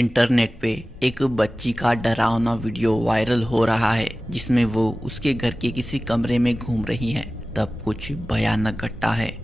Internet पे एक बच्ची का डरावना वीडियो वायरल हो रहा है जिसमें वो उसके घर के किसी कमरे में घूम रही है। तब कुछ भयानक घटना है।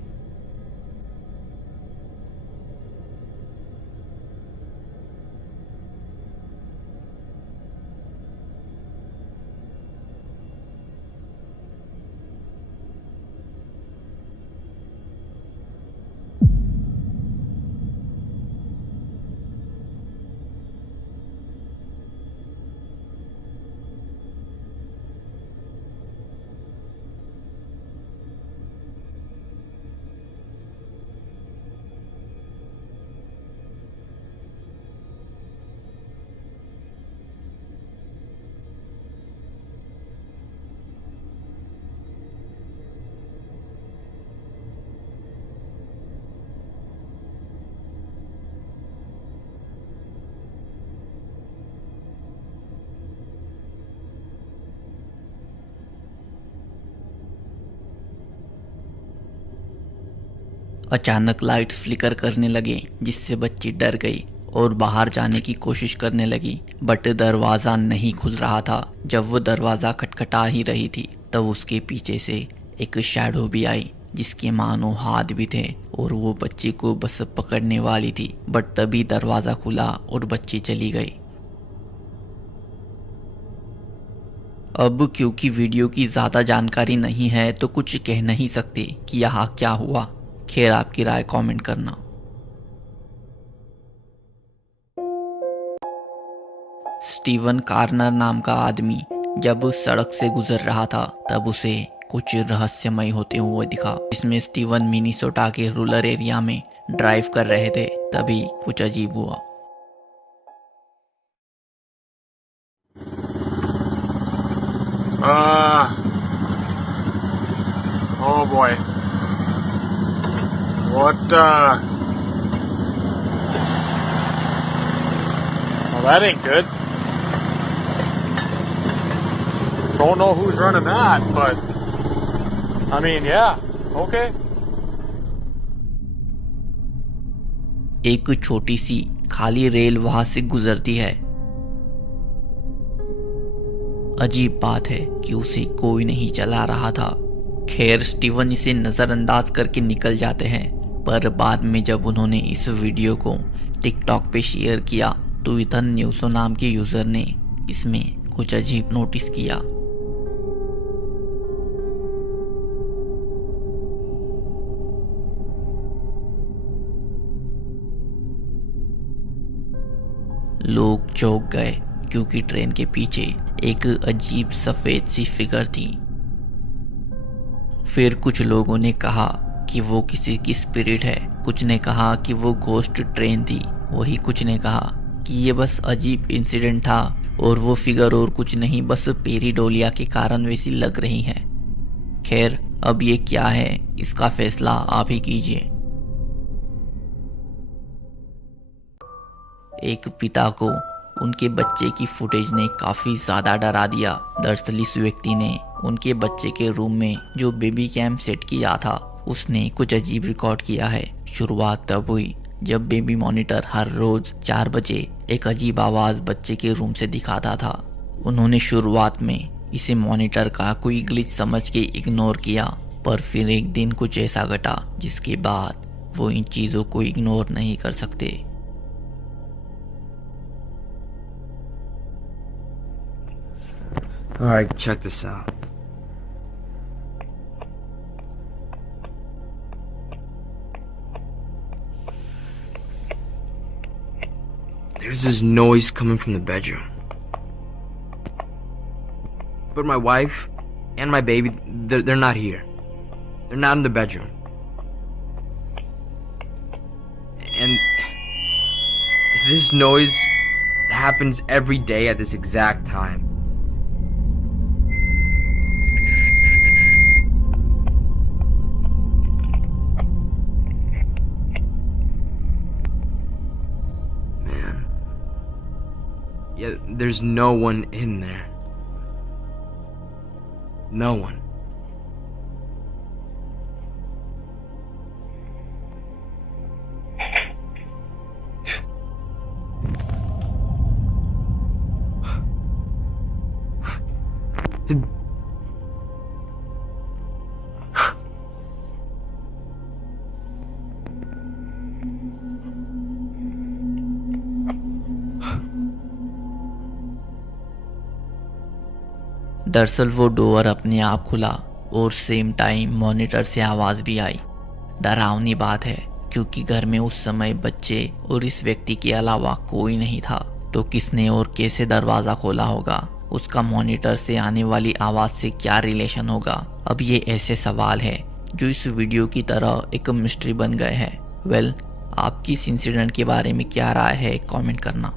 अचानक लाइट्स फ्लिकर करने लगे जिससे बच्ची डर गई और बाहर जाने की कोशिश करने लगी, बट दरवाज़ा नहीं खुल रहा था। जब वो दरवाज़ा खटखटा ही रही थी तब उसके पीछे से एक शैडो भी आई जिसके मानो हाथ भी थे और वो बच्ची को बस पकड़ने वाली थी, बट तभी दरवाज़ा खुला और बच्ची चली गई। अब क्योंकि वीडियो की ज़्यादा जानकारी नहीं है तो कुछ कह नहीं सकते कि यहाँ क्या हुआ। खैर, आपकी राय कमेंट करना। स्टीवन कार्नर नाम का आदमी जब सड़क से गुजर रहा था तब उसे कुछ रहस्यमय होते हुए दिखा। इसमें स्टीवन मिनीसोटा के रूरल एरिया में ड्राइव कर रहे थे, तभी कुछ अजीब हुआ। Oh boy. What, well, that ain't good. Don't know who's running that, but, I mean, yeah, okay. एक छोटी सी खाली रेल वहां से गुजरती है। अजीब बात है कि उसे कोई नहीं चला रहा था। खैर, स्टीवन इसे नज़रअंदाज करके निकल जाते हैं, पर बाद में जब उन्होंने इस वीडियो को टिकटॉक पे शेयर किया तो इथन न्यूसो नाम के यूज़र ने इसमें कुछ अजीब नोटिस किया। लोग चौंक गए क्योंकि ट्रेन के पीछे एक अजीब सफ़ेद सी फिगर थी। फिर कुछ लोगों ने कहा कि वो किसी की स्पिरिट है, कुछ ने कहा कि वो घोस्ट ट्रेन थी, वही कुछ ने कहा कि ये बस अजीब इंसिडेंट था और वो फिगर और कुछ नहीं बस पेरीडोलिया के कारण वैसी लग रही है। खैर, अब ये क्या है इसका फैसला आप ही कीजिए। एक पिता को उनके बच्चे की फुटेज ने काफ़ी ज़्यादा डरा दिया। दरअसल इस व्यक्ति ने उनके बच्चे के रूम में जो बेबी कैम सेट किया था उसने कुछ अजीब रिकॉर्ड किया है। शुरुआत तब हुई जब बेबी मॉनिटर हर रोज़ 4 बजे एक अजीब आवाज़ बच्चे के रूम से दिखाता था। उन्होंने शुरुआत में इसे मॉनिटर का कोई ग्लिच समझ के इग्नोर किया, पर फिर एक दिन कुछ ऐसा घटा जिसके बाद वो इन चीज़ों को इग्नोर नहीं कर सकते। Alright, check this out. There's this noise coming from the bedroom. But my wife and my baby, they're not here. They're not in the bedroom. And this noise happens every day at this exact time. Yeah, there's no one in there. No one. दरअसल वो door अपने आप खुला और same time monitor से आवाज़ भी आई। डरावनी बात है क्योंकि घर में उस समय बच्चे और इस व्यक्ति के अलावा कोई नहीं था, तो किसने और कैसे दरवाज़ा खोला होगा, उसका मॉनिटर से आने वाली आवाज़ से क्या रिलेशन होगा। अब ये ऐसे सवाल है जो इस वीडियो की तरह एक मिस्ट्री बन गए हैं। वेल, आपकी इस इंसिडेंट के बारे में क्या राय है, कमेंट करना।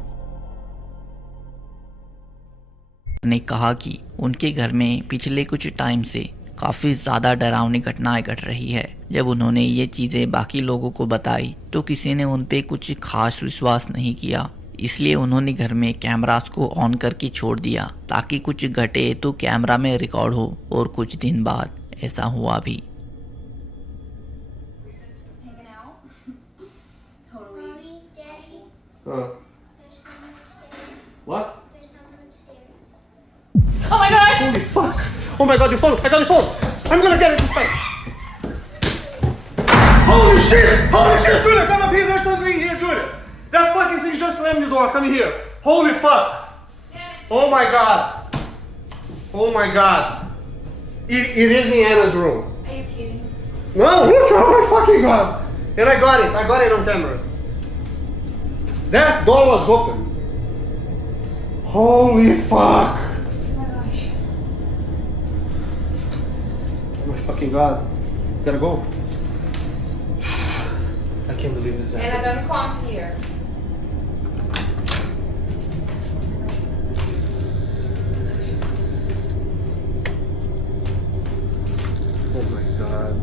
ने कहा कि उनके घर में पिछले कुछ टाइम से काफ़ी ज़्यादा डरावनी घटनाएं घट रही है। जब उन्होंने ये चीज़ें बाकी लोगों को बताई तो किसी ने उन पे कुछ खास विश्वास नहीं किया, इसलिए उन्होंने घर में कैमरास को ऑन करके छोड़ दिया ताकि कुछ घटे तो कैमरा में रिकॉर्ड हो। और कुछ दिन बाद ऐसा हुआ भी। Hanging out? Totally. Mommy, Daddy, there's someone upstairs. What? There's someone upstairs. Oh my gosh! Holy fuck! Oh my god, your phone! I got your phone! I'm gonna get it this time! Holy shit! Holy shit! Julia, come up here! There's something here, Julia! That fucking thing just slammed the door. Come here. Holy fuck! Oh my god! Oh my god! It is in Anna's room. Are you kidding? No, look! Oh my fucking god! And I got it. I got it on camera. That door was open. Holy fuck! Oh my gosh. Oh my fucking god. Gotta go. I can't believe this And I happened. gotta come here. Oh my god.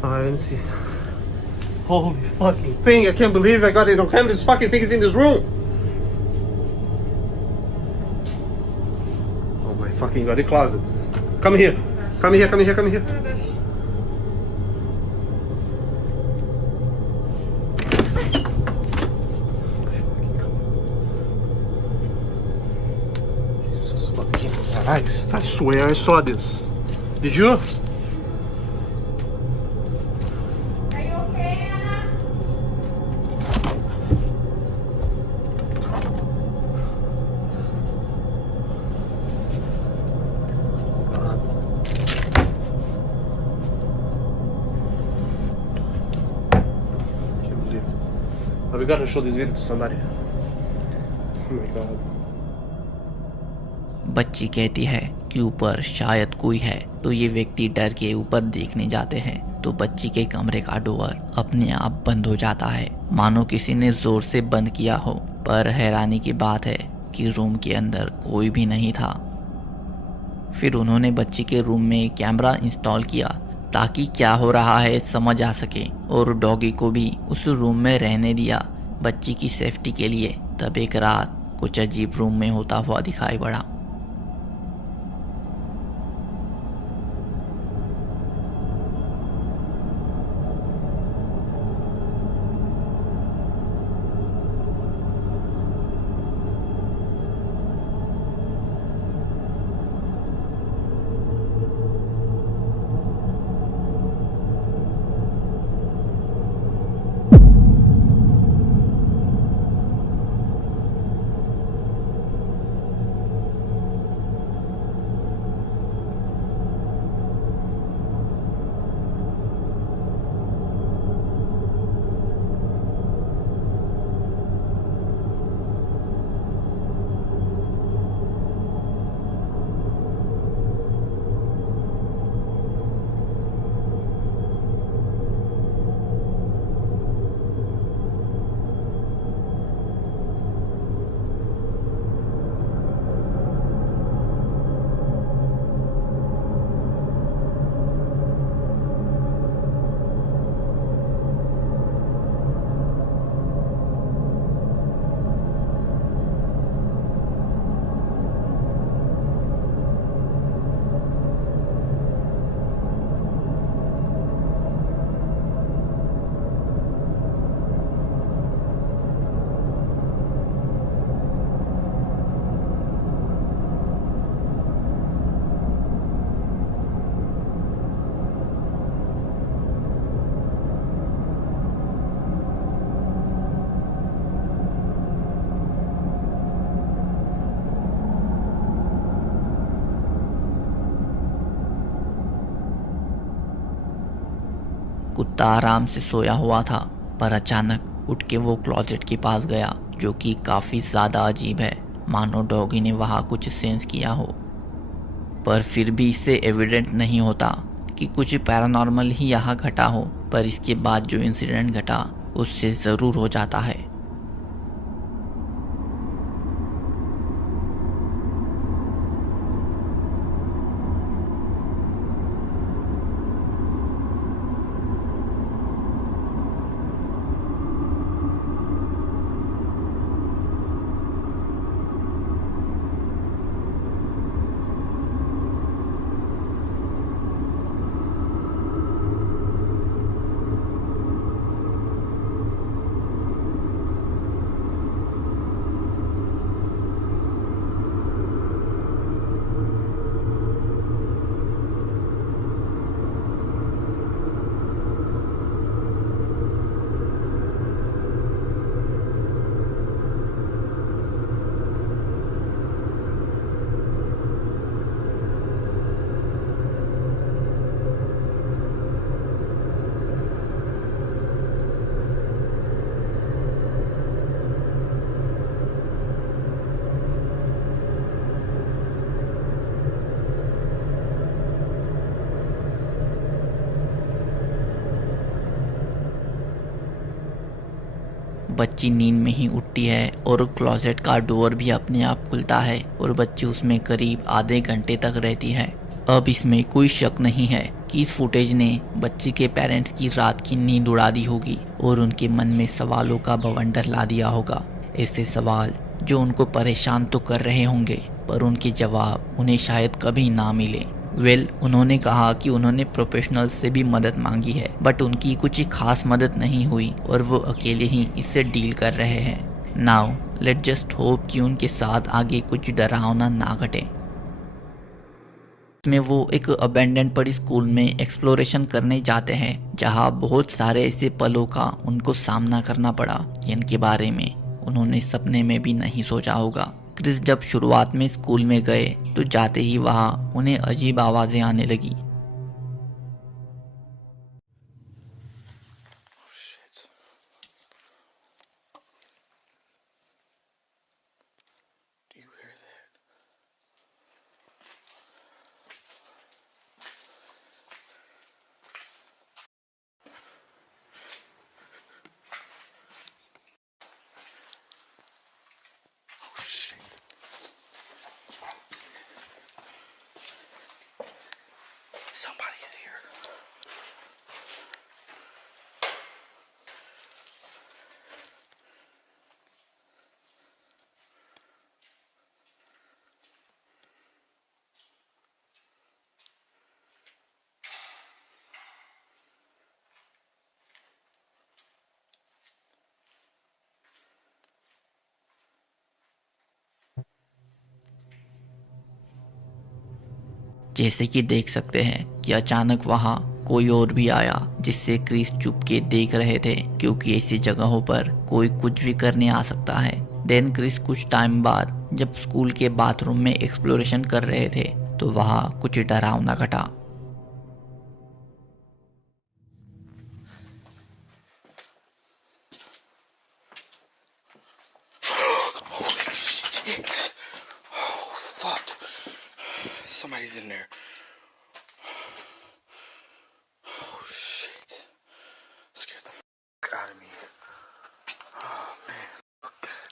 Oh, let me see. Holy fucking thing. I can't believe I got it on camera. This fucking thing is in this room. Oh my fucking god. The closet. Come here. Come here, come here, come here. Jesus fucking Christ. I swear I saw this. Did you? Are you okay, Anna? Can't believe. We gotta show this video to somebody. Oh my god. बच्ची कहती है कि ऊपर शायद कोई है, तो ये व्यक्ति डर के ऊपर देखने जाते हैं तो बच्ची के कमरे का डोर अपने आप बंद हो जाता है, मानो किसी ने जोर से बंद किया हो। पर हैरानी की बात है कि रूम के अंदर कोई भी नहीं था। फिर उन्होंने बच्ची के रूम में कैमरा इंस्टॉल किया ताकि क्या हो रहा है समझ आ सके, और डॉगी को भी उस रूम में रहने दिया बच्ची की सेफ्टी के लिए। तब एक रात कुछ अजीब रूम में होता हुआ दिखाई पड़ा। कुत्ता आराम से सोया हुआ था, पर अचानक उठ के वो क्लोजेट के पास गया, जो कि काफ़ी ज़्यादा अजीब है, मानो डॉगी ने वहाँ कुछ सेंस किया हो। पर फिर भी इससे एविडेंट नहीं होता कि कुछ पैरानॉर्मल ही यहाँ घटा हो, पर इसके बाद जो इंसिडेंट घटा उससे ज़रूर हो जाता है। बच्ची नींद में ही उठती है और क्लोजेट का डोर भी अपने आप खुलता है और बच्ची उसमें करीब आधे घंटे तक रहती है। अब इसमें कोई शक नहीं है कि इस फुटेज ने बच्ची के पेरेंट्स की रात की नींद उड़ा दी होगी और उनके मन में सवालों का बवंडर ला दिया होगा। ऐसे सवाल जो उनको परेशान तो कर रहे होंगे, पर उनके जवाब उन्हें शायद कभी ना मिले। उन्होंने कहा कि उन्होंने प्रोफेशनल से भी मदद मांगी है, बट उनकी कुछ खास मदद नहीं हुई और वो अकेले ही इससे डील कर रहे हैं। नाउ लेट जस्ट होप कि उनके साथ आगे कुछ डरावना ना घटे। में वो एक अबेंडेंड पड़ी स्कूल में एक्सप्लोरेशन करने जाते हैं, जहां बहुत सारे ऐसे पलों का उनको सामना करना पड़ा जिनके बारे में उन्होंने सपने में भी नहीं सोचा होगा। क्रिस जब शुरुआत में स्कूल में गए तो जाते ही वहाँ उन्हें अजीब आवाज़ें आने लगी। Somebody's here. जैसे कि देख सकते हैं कि अचानक वहाँ कोई और भी आया, जिससे क्रिस चुप के देख रहे थे, क्योंकि ऐसी जगहों पर कोई कुछ भी करने आ सकता है। देन क्रिस कुछ टाइम बाद जब स्कूल के बाथरूम में एक्सप्लोरेशन कर रहे थे तो वहाँ कुछ डरावना घटा। Shit. Oh, fuck. Somebody's in there. Oh, shit. Scared the fuck out of me. Oh, man. Fuck that.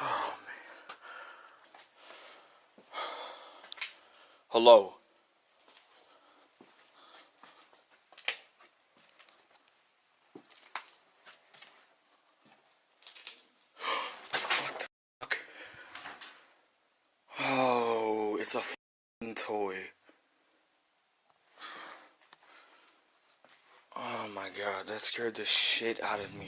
Oh, man. Hello. It's a f***ing toy. Oh my god, that scared the shit out of me.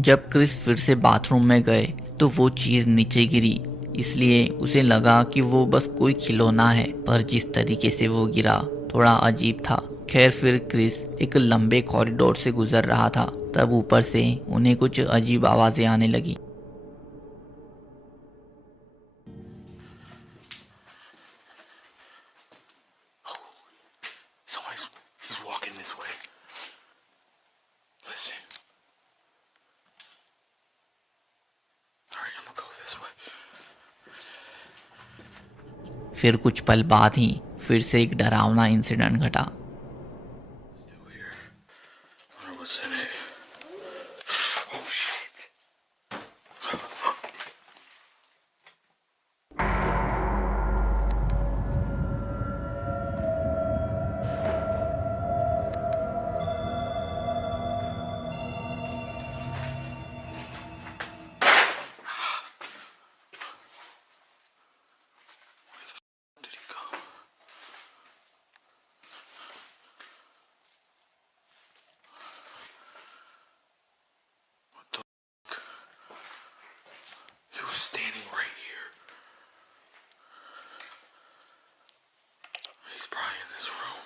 जब Chris फिर से bathroom में गए तो वो चीज़ नीचे गिरी, इसलिए उसे लगा कि वो बस कोई खिलौना है, पर जिस तरीके से वो गिरा थोड़ा अजीब था। खैर फिर क्रिस एक लंबे कॉरिडोर से गुजर रहा था, तब ऊपर से उन्हें कुछ अजीब आवाज़ें आने लगी। फिर कुछ पल बाद ही फिर से एक डरावना इंसिडेंट घटा। What's in it? Oh shit. Did he go? He was standing right here. He's probably in this room.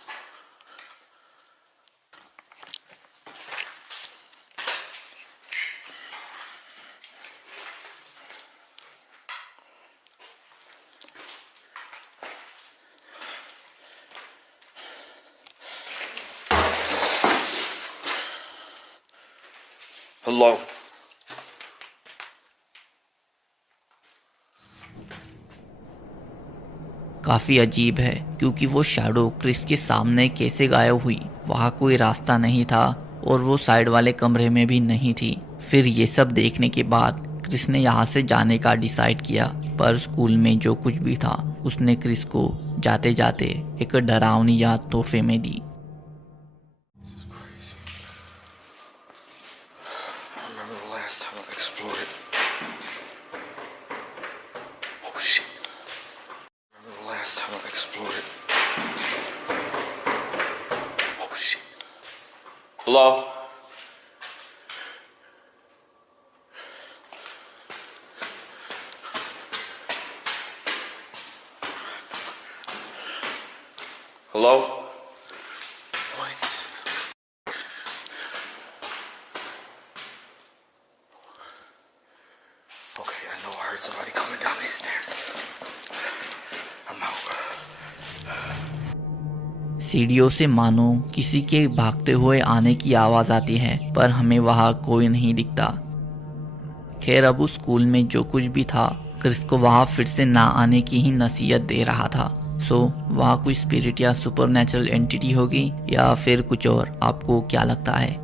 Hello. काफ़ी अजीब है क्योंकि वो शैडो क्रिस के सामने कैसे गायब हुई। वहाँ कोई रास्ता नहीं था और वो साइड वाले कमरे में भी नहीं थी। फिर ये सब देखने के बाद क्रिस ने यहाँ से जाने का डिसाइड किया, पर स्कूल में जो कुछ भी था उसने क्रिस को जाते जाते एक डरावनी याद तोहफे में दी। This is crazy. I remember the last time I exploded. Oh shit. I remember the last time I exploded. Oh shit. Hello? Hello? What? Okay, I know I heard somebody coming down these stairs. I'm out. सीढ़ियों से मानो किसी के भागते हुए आने की आवाज़ आती है, पर हमें वहाँ कोई नहीं दिखता। खैर, अब उस स्कूल में जो कुछ भी था क्रिस को वहाँ फिर से ना आने की ही नसीहत दे रहा था। सो वहाँ कोई स्पिरिट या सुपरनैचुरल एंटिटी होगी या फिर कुछ और, आपको क्या लगता है?